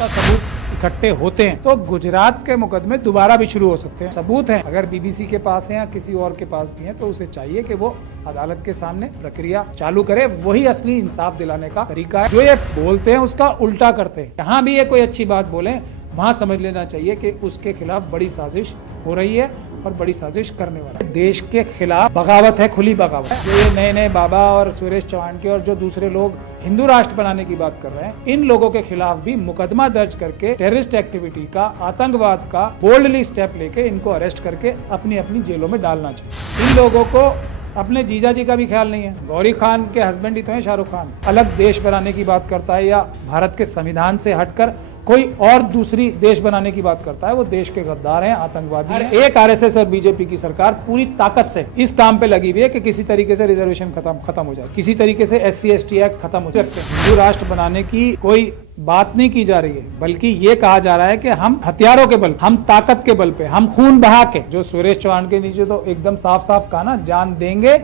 पुख्ता सबूत इकट्ठे होते हैं तो गुजरात के मुकदमे दोबारा भी शुरू हो सकते हैं। सबूत है, अगर बीबीसी के पास है या किसी और के पास भी है तो उसे चाहिए कि वो अदालत के सामने प्रक्रिया चालू करे। वही असली इंसाफ दिलाने का तरीका है। जो ये बोलते हैं उसका उल्टा करते हैं। जहाँ भी ये कोई अच्छी बात बोले वहाँ समझ लेना चाहिए कि उसके खिलाफ बड़ी साजिश हो रही है और बड़ी साजिश करने वाला है। देश के खिलाफ बगावत है, खुली बगावत है। जो ये नए नए बाबा और सुरेश चौहान के और जो दूसरे लोग हिंदू राष्ट्र बनाने की बात कर रहे हैं, इन लोगों के खिलाफ भी मुकदमा दर्ज करके टेररिस्ट एक्टिविटी का, आतंकवाद का बोल्डली स्टेप लेके इनको अरेस्ट करके अपनी अपनी जेलों में डालना चाहिए। इन लोगों को अपने जीजा जी का भी ख्याल नहीं है। गौरी खान के हस्बैंड ही तो है शाहरुख खान। अलग देश बनाने की बात करता है या भारत के संविधान से हटकर कोई और दूसरी देश बनाने की बात करता है, वो देश के गद्दार हैं, आतंकवादी हैं। एक आरएसएस और बीजेपी की सरकार पूरी ताकत से इस काम पे लगी हुई है कि किसी तरीके से रिजर्वेशन खत्म हो जाए, किसी तरीके से SC/ST एक्ट खत्म हो जाए। हिंदू राष्ट्र बनाने की कोई बात नहीं की जा रही है, बल्कि ये कहा जा रहा है कि हम हथियारों के बल, हम ताकत के बल पे, हम खून बहा के, जो सुरेश चौहान के नीचे तो एकदम साफ साफ कहा ना, जान देंगे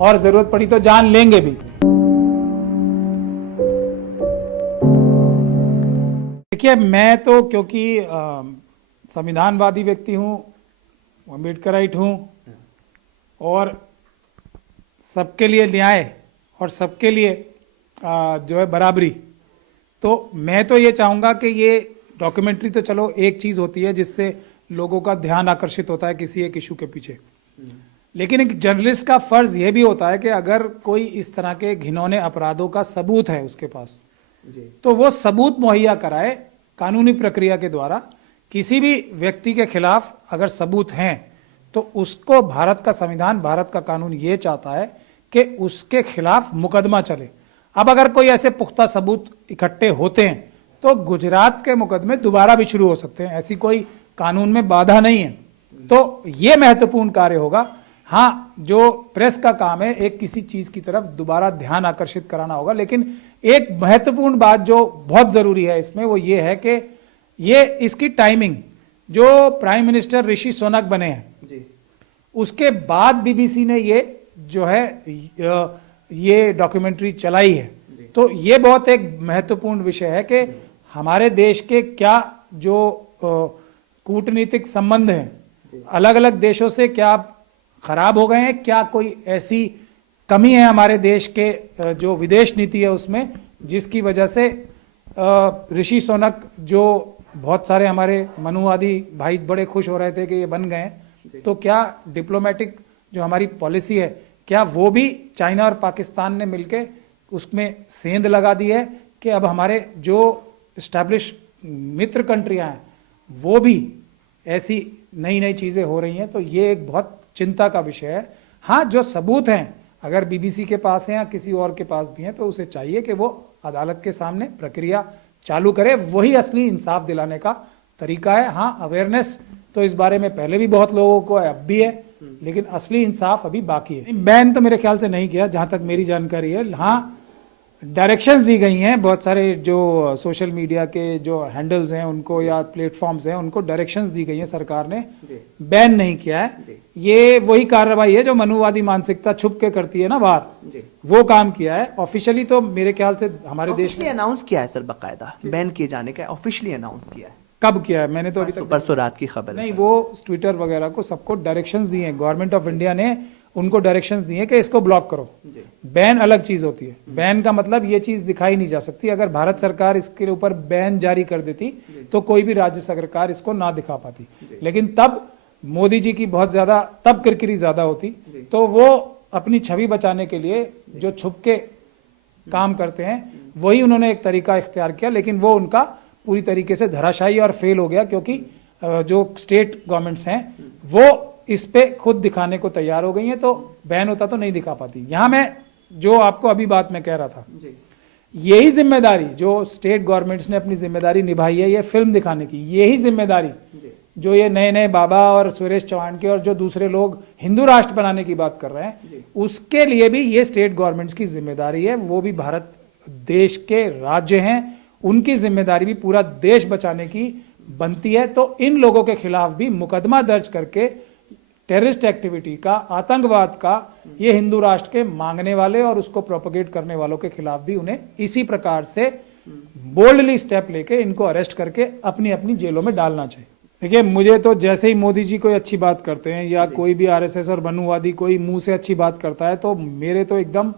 और जरूरत पड़ी तो जान लेंगे भी। देखिए, मैं तो क्योंकि संविधानवादी व्यक्ति हूँ, अम्बेडकराइट हूँ और सबके लिए न्याय और सबके लिए जो है बराबरी, तो मैं तो ये चाहूँगा कि ये डॉक्यूमेंट्री तो चलो एक चीज़ होती है जिससे लोगों का ध्यान आकर्षित होता है किसी एक इशू के पीछे, लेकिन एक जर्नलिस्ट का फर्ज ये भी होता है कि अगर कोई इस तरह के घिनौने अपराधों का सबूत है उसके पास, तो वो सबूत मुहैया कराए कानूनी प्रक्रिया के द्वारा। किसी भी व्यक्ति के खिलाफ अगर सबूत हैं तो उसको भारत का संविधान, भारत का कानून ये चाहता है कि उसके खिलाफ मुकदमा चले। अब अगर कोई ऐसे पुख्ता सबूत इकट्ठे होते हैं तो गुजरात के मुकदमे दोबारा भी शुरू हो सकते हैं। ऐसी कोई कानून में बाधा नहीं है। तो ये महत्वपूर्ण कार्य होगा। हाँ, जो प्रेस का काम है एक किसी चीज की तरफ दोबारा ध्यान आकर्षित कराना होगा, लेकिन एक महत्वपूर्ण बात जो बहुत जरूरी है इसमें वो ये है कि ये इसकी टाइमिंग, जो प्राइम मिनिस्टर ऋषि सुनक बने हैं जी, उसके बाद बीबीसी ने ये जो है ये डॉक्यूमेंट्री चलाई है, तो ये बहुत एक महत्वपूर्ण विषय है कि हमारे देश के क्या जो कूटनीतिक संबंध हैं अलग अलग देशों से क्या खराब हो गए हैं, क्या कोई ऐसी कमी है हमारे देश के जो विदेश नीति है उसमें, जिसकी वजह से ऋषि सुनक, जो बहुत सारे हमारे मनुवादी भाई बड़े खुश हो रहे थे कि ये बन गए, तो क्या डिप्लोमेटिक जो हमारी पॉलिसी है, क्या वो भी चाइना और पाकिस्तान ने मिलके उसमें सेंध लगा दी है कि अब हमारे जो इस्टेब्लिश मित्र कंट्रियां हैं वो भी ऐसी नई नई चीज़ें हो रही हैं। तो ये एक बहुत चिंता का विषय है। हाँ, जो सबूत हैं अगर बीबीसी के पास हैं या किसी और के पास भी हैं तो उसे चाहिए कि वो अदालत के सामने प्रक्रिया चालू करे। वही असली इंसाफ दिलाने का तरीका है। हाँ, अवेयरनेस तो इस बारे में पहले भी बहुत लोगों को अब भी है, लेकिन असली इंसाफ अभी बाकी है। बैन तो मेरे ख्याल से नहीं किया जहां तक मेरी जानकारी है। हाँ, डायरेक्शंस दी गई हैं बहुत सारे जो सोशल मीडिया के जो हैंडल्स हैं उनको या प्लेटफॉर्म्स हैं उनको डायरेक्शंस दी गई हैं, सरकार ने बैन नहीं किया है। ये वही कार्रवाई है जो मनुवादी मानसिकता छुप के करती है ना बाहर, वो काम किया है। ऑफिशियली तो मेरे ख्याल से हमारे देश में अनाउंस किया है सर, बाकायदा बैन किए जाने का ऑफिशियली अनाउंस किया है। कब किया है? मैंने तो अभी तक परसों रात की खबर नहीं, वो ट्विटर वगैरह को सबको डायरेक्शंस दिए हैं। गवर्नमेंट ऑफ इंडिया ने उनको डायरेक्शंस दिए कि इसको ब्लॉक करो। बैन अलग चीज होती है। बैन का मतलब ये चीज दिखाई नहीं जा सकती। अगर भारत सरकार इसके ऊपर बैन जारी कर देती तो कोई भी राज्य सरकार इसको ना दिखा पाती, लेकिन तब मोदी जी की बहुत ज्यादा तब किरकिरी ज्यादा होती। तो वो अपनी छवि बचाने के लिए जो छुप के काम करते हैं वही उन्होंने एक तरीका इख्तियार किया, लेकिन वो उनका पूरी तरीके से धराशायी और फेल हो गया, क्योंकि जो स्टेट गवर्नमेंट्स हैं वो इस पे खुद दिखाने को तैयार हो गई हैं। तो बैन होता तो नहीं दिखा पाती। यहां मैं जो आपको अभी बात में कह रहा था, यही जिम्मेदारी जो स्टेट गवर्नमेंट्स ने अपनी जिम्मेदारी निभाई है ये फिल्म दिखाने की, यही जिम्मेदारी जो ये नए नए बाबा और सुरेश चौहान के और जो दूसरे लोग हिंदू राष्ट्र बनाने की बात कर रहे हैं, उसके लिए भी ये स्टेट गवर्नमेंट्स की जिम्मेदारी है। वो भी भारत देश के राज्य हैं, उनकी जिम्मेदारी भी पूरा देश बचाने की बनती है। तो इन लोगों के खिलाफ भी मुकदमा दर्ज करके टेररिस्ट एक्टिविटी का, आतंकवाद का, ये हिंदू राष्ट्र के मांगने वाले और उसको प्रोपगेट करने वालों के खिलाफ भी उन्हें इसी प्रकार से बोल्डली स्टेप लेके इनको अरेस्ट करके अपनी अपनी जेलों में डालना चाहिए। देखिए, मुझे तो जैसे ही मोदी जी कोई अच्छी बात करते हैं या कोई भी आरएसएस और मनुवादी कोई मुंह से अच्छी बात करता है तो मेरे तो एकदम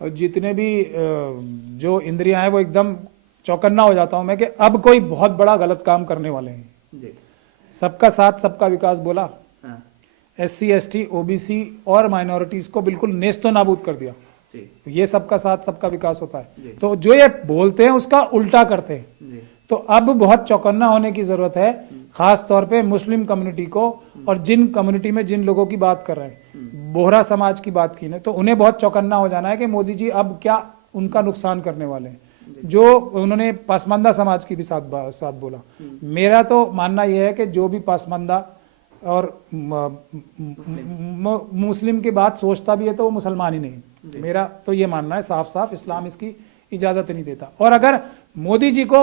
जितने भी जो इंद्रियां हैं वो एकदम चौकन्ना हो जाता हूं मैं कि अब कोई बहुत बड़ा गलत काम करने वाले हैं। जी। सबका साथ सबका विकास बोला, हाँ। SC ST OBC और माइनॉरिटीज को बिल्कुल नेस्तो नाबूद कर दिया। जी। ये सबका साथ सबका विकास होता जी। है, तो जो ये बोलते हैं उसका उल्टा करते हैं। जी। तो अब बहुत चौकन्ना होने की जरूरत है, खास तौर पे मुस्लिम कम्युनिटी को, और जिन कम्युनिटी में जिन लोगों की बात कर रहे हैं, बोहरा समाज की बात की ना, तो उन्हें बहुत चौकन्ना हो जाना है कि मोदी जी अब क्या उनका नुकसान करने वाले हैं। जो उन्होंने पासमानदा समाज की भी साथ बोला। मेरा तो मानना यह है कि जो भी पासमानदा और मुस्लिम की बात सोचता भी है तो वो मुसलमान ही नहीं। मेरा तो ये मानना है साफ साफ, इस्लाम इसकी इजाजत नहीं देता। और अगर मोदी जी को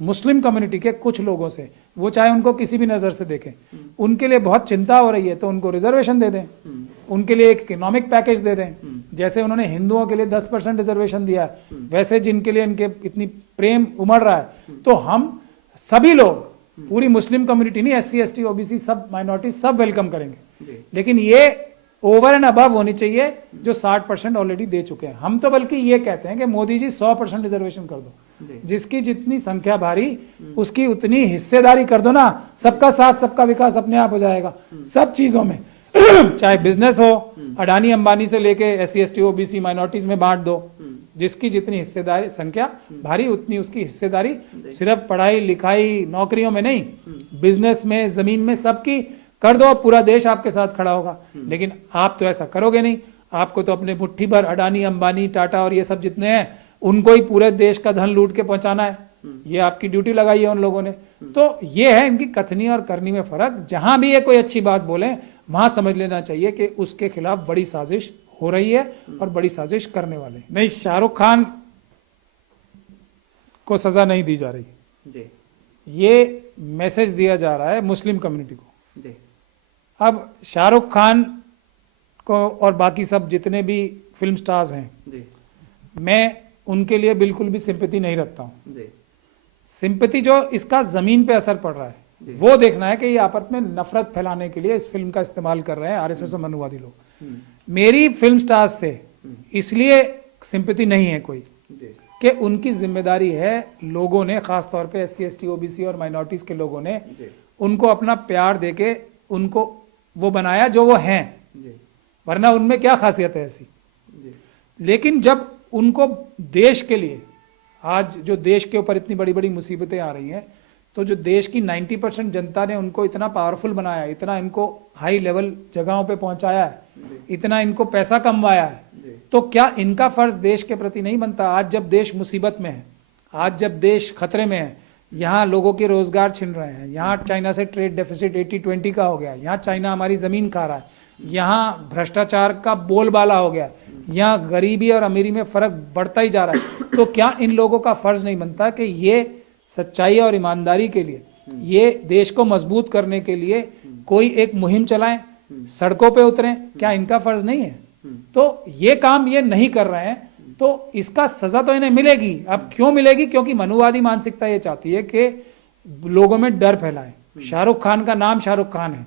मुस्लिम कम्युनिटी के कुछ लोगों से, वो चाहे उनको किसी भी नजर से देखें, उनके लिए बहुत चिंता हो रही है तो उनको रिजर्वेशन दे दें, उनके लिए एक इकोनॉमिक पैकेज दे दें। जैसे उन्होंने हिंदुओं के लिए 10% रिजर्वेशन दिया है, वैसे जिनके लिए इनके इतनी प्रेम उमड़ रहा है, तो हम सभी लोग, पूरी मुस्लिम कम्युनिटी नहीं, SC ST OBC सब माइनॉरिटी सब वेलकम करेंगे। लेकिन ये ओवर एंड अबव होनी चाहिए जो 60% ऑलरेडी दे चुके हैं। हम तो बल्कि ये कहते हैं कि मोदी जी 100% रिजर्वेशन कर दो, जिसकी जितनी संख्या भारी उसकी उतनी हिस्सेदारी कर दो ना, सबका साथ सबका विकास अपने आप हो जाएगा सब चीजों में। चाहे बिजनेस हो, अडानी अंबानी से लेके SC ST OBC माइनॉरिटीज में बांट दो, जिसकी जितनी हिस्सेदारी संख्या भारी उतनी उसकी हिस्सेदारी, सिर्फ पढ़ाई लिखाई नौकरियों में नहीं, बिजनेस में, जमीन में, सबकी कर दो, पूरा देश आपके साथ खड़ा होगा। लेकिन आप तो ऐसा करोगे नहीं, आपको तो अपने मुट्ठी भर अडानी अंबानी टाटा और ये सब जितने हैं उनको ही पूरे देश का धन लूट के पहुंचाना है। ये आपकी ड्यूटी लगाई है उन लोगों ने। तो ये है इनकी कथनी और करनी में फर्क। जहां भी ये कोई अच्छी बात बोले वहां समझ लेना चाहिए कि उसके खिलाफ बड़ी साजिश हो रही है और बड़ी साजिश करने वाले नहीं। शाहरुख खान को सजा नहीं दी जा रही जी। ये मैसेज दिया जा रहा है मुस्लिम कम्युनिटी को। जी। अब शाहरुख खान को और बाकी सब जितने भी फिल्म स्टार्स हैं, जी। मैं उनके लिए बिल्कुल भी सिंपैथी नहीं रखता हूं। जी। सिंपैथी जो इसका जमीन पे असर पड़ रहा है वो देखना है कि ये आपस में नफरत फैलाने के लिए इस फिल्म का इस्तेमाल कर रहे हैं आरएसएस और मनुवादी लोग। मेरी फिल्म स्टार्स से इसलिए सिंपैथी नहीं है कोई कि उनकी जिम्मेदारी है, लोगों ने, खासतौर पे SC ST OBC और माइनॉरिटीज के लोगों ने उनको अपना प्यार देके उनको वो बनाया जो वो हैं, वरना उनमें क्या खासियत है ऐसी। लेकिन जब उनको देश के लिए, आज जो देश के ऊपर इतनी बड़ी बड़ी मुसीबतें आ रही हैं, तो जो देश की 90% जनता ने उनको इतना पावरफुल बनाया, इतना इनको हाई लेवल जगहों पे पहुंचाया है, इतना इनको पैसा कमवाया है, तो क्या इनका फर्ज देश के प्रति नहीं बनता? आज जब देश मुसीबत में है, आज जब देश खतरे में है, यहाँ लोगों के रोजगार छिन रहे हैं, यहाँ चाइना से ट्रेड डेफिसिट 80-20 का हो गया, यहाँ चाइना हमारी जमीन खा रहा है, यहाँ भ्रष्टाचार का बोलबाला हो गया, यहाँ गरीबी और अमीरी में फर्क बढ़ता ही जा रहा है, तो क्या इन लोगों का फर्ज नहीं बनता कि ये सच्चाई और ईमानदारी के लिए, ये देश को मजबूत करने के लिए कोई एक मुहिम चलाएं, सड़कों पे उतरें? क्या इनका फर्ज नहीं है? तो ये काम ये नहीं कर रहे हैं, तो इसका सजा तो इन्हें मिलेगी। अब क्यों मिलेगी? क्योंकि मनुवादी मानसिकता ये चाहती है कि लोगों में डर फैलाए। शाहरुख खान का नाम शाहरुख खान है,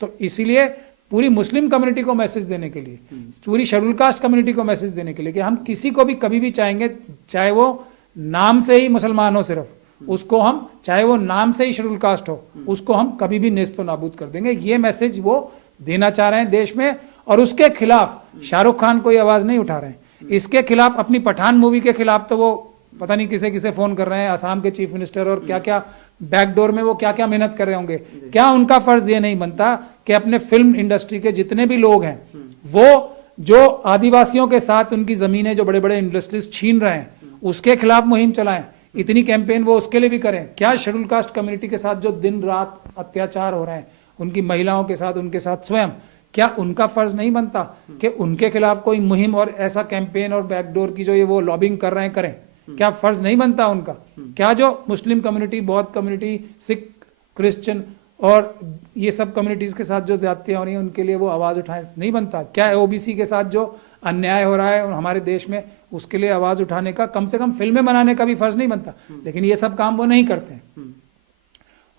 तो इसीलिए पूरी मुस्लिम कम्युनिटी को मैसेज देने के लिए, पूरी शेड्यूल कास्ट कम्युनिटी को मैसेज देने के लिए कि हम किसी को भी कभी भी चाहेंगे, चाहे वो नाम से ही मुसलमान हो सिर्फ, उसको हम, चाहे वो नाम से ही शेड्यूल कास्ट हो, उसको हम कभी भी नेस्तो नाबूद कर देंगे। ये मैसेज वो देना चाह रहे हैं देश में, और उसके खिलाफ शाहरुख खान कोई आवाज नहीं उठा रहे हैं। इसके खिलाफ, अपनी पठान मूवी के खिलाफ तो वो पता नहीं किसे किसे फोन कर रहे हैं, असम के चीफ मिनिस्टर, और क्या क्या बैकडोर में वो क्या क्या मेहनत कर रहे होंगे। क्या उनका फर्ज ये नहीं बनता कि अपने फिल्म इंडस्ट्री के जितने भी लोग हैं, वो जो आदिवासियों के साथ उनकी जमीनें जो बड़े बड़े इंडस्ट्रीज छीन रहे हैं, उसके खिलाफ मुहिम चलाएं, इतनी कैंपेन वो उसके लिए भी करें। क्या शेड्यूल कास्ट कम्युनिटी के साथ जो दिन रात अत्याचार हो रहे हैं, उनकी महिलाओं के साथ, उनके साथ स्वयं, क्या उनका फर्ज नहीं बनता कि उनके खिलाफ कोई मुहिम और ऐसा कैंपेन और बैकडोर की जो ये वो लॉबिंग कर रहे हैं करें? क्या फर्ज नहीं बनता उनका? क्या जो मुस्लिम कम्युनिटी, बौद्ध कम्युनिटी, सिख, क्रिश्चियन और ये सब कम्युनिटीज़ के साथ जो ज्यादतियाँ हो रही हैं उनके लिए वो आवाज़ उठाएं, नहीं बनता क्या? ओबीसी के साथ जो अन्याय हो रहा है हमारे देश में, उसके लिए आवाज़ उठाने का, कम से कम फिल्में बनाने का भी फर्ज नहीं बनता? लेकिन ये सब काम वो नहीं करते हैं।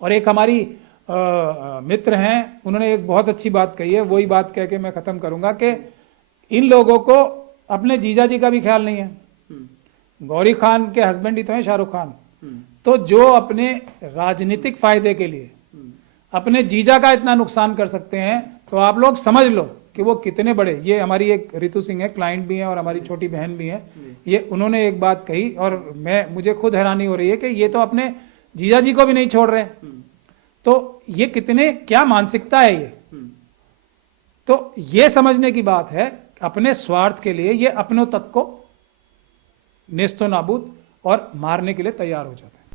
और एक हमारी मित्र हैं, उन्होंने एक बहुत अच्छी बात कही है, वही बात कह के मैं ख़त्म करूँगा कि इन लोगों को अपने जीजा जी का भी ख्याल नहीं है। गौरी खान के हस्बैंड ही तो हैं शाहरुख खान। तो जो अपने राजनीतिक फायदे के लिए अपने जीजा का इतना नुकसान कर सकते हैं, तो आप लोग समझ लो कि वो कितने बड़े। ये हमारी एक रितु सिंह है, क्लाइंट भी हैं और हमारी छोटी बहन भी हैं। ये उन्होंने एक बात कही और मुझे खुद हैरानी हो रही है कि ये तो अपने जीजा जी को भी नहीं छोड़ रहे। तो ये कितने, क्या मानसिकता है ये? तो ये समझने की बात है, अपने स्वार्थ के लिए ये अपनों तक को नेस्तो नाबूद और मारने के लिए तैयार हो जाता है।